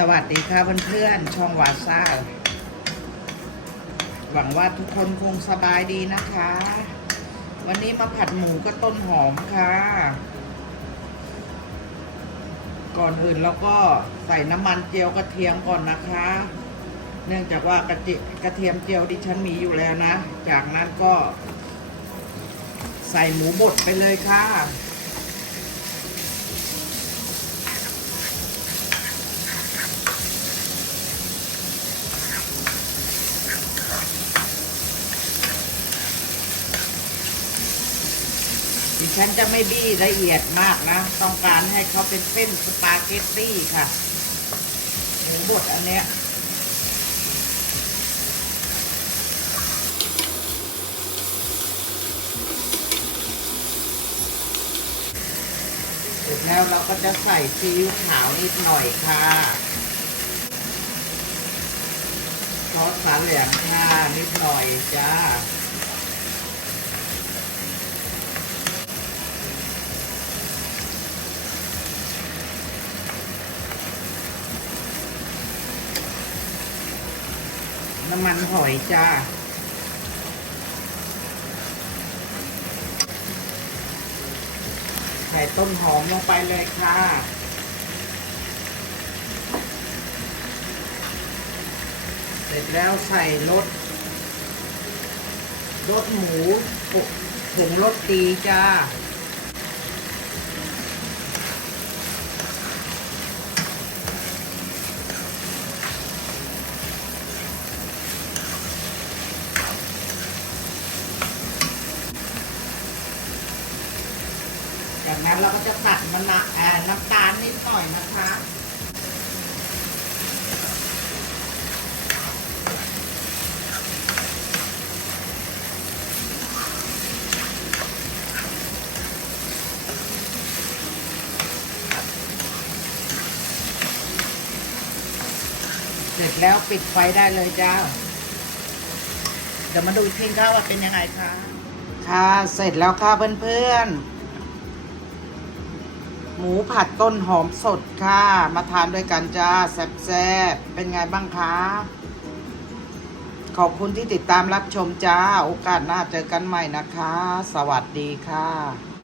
สวัสดีค่ะเพื่อนๆช่องวาซ่า หวังว่าทุกคนคงสบายดีนะคะ วันนี้มาผัดหมูกับต้นหอมค่ะ ก่อนอื่นเราก็ใส่น้ำมันเจียวกระเทียมก่อนนะคะ เนื่องจากว่ากระเจกระเทียมเจียวดิฉันมีอยู่แล้วนะ จากนั้นก็ ใส่หมูบดไปเลยค่ะ ดิฉันจะไม่บี้ละเอียดมากนะ ต้องการให้เขาเป็นเส้นสปาเกตตี้ค่ะหมูบดอันเนี้ยเสร็จแล้วเราก็จะใส่ซีอิ๊วขาวนิดหน่อยค่ะซอสสาเหลืองค่ะนิดหน่อยจ้า น้ำมันหอยจ้า ใส่ต้นหอมลงไปเลยค่ะเสร็จแล้วใส่รสรสหมูผงรสดีจ้า นั้นเราก็จะตัดมะนาวเอ่อน้ำตาลนิดหน่อยนะคะเสร็จแล้วปิดไฟได้เลยจ้า เดี๋ยวมาดูอีกทีค่ะว่าเป็นยังไงคะ ค่ะ เสร็จแล้วค่ะเพื่อนๆ หมูผัดต้นหอมสดค่ะ มาทานด้วยกันจ้า แซ่บๆ เป็นไงบ้างคะ ขอบคุณที่ติดตามรับชมจ้า โอกาสหน้าเจอกันใหม่นะคะ สวัสดีค่ะ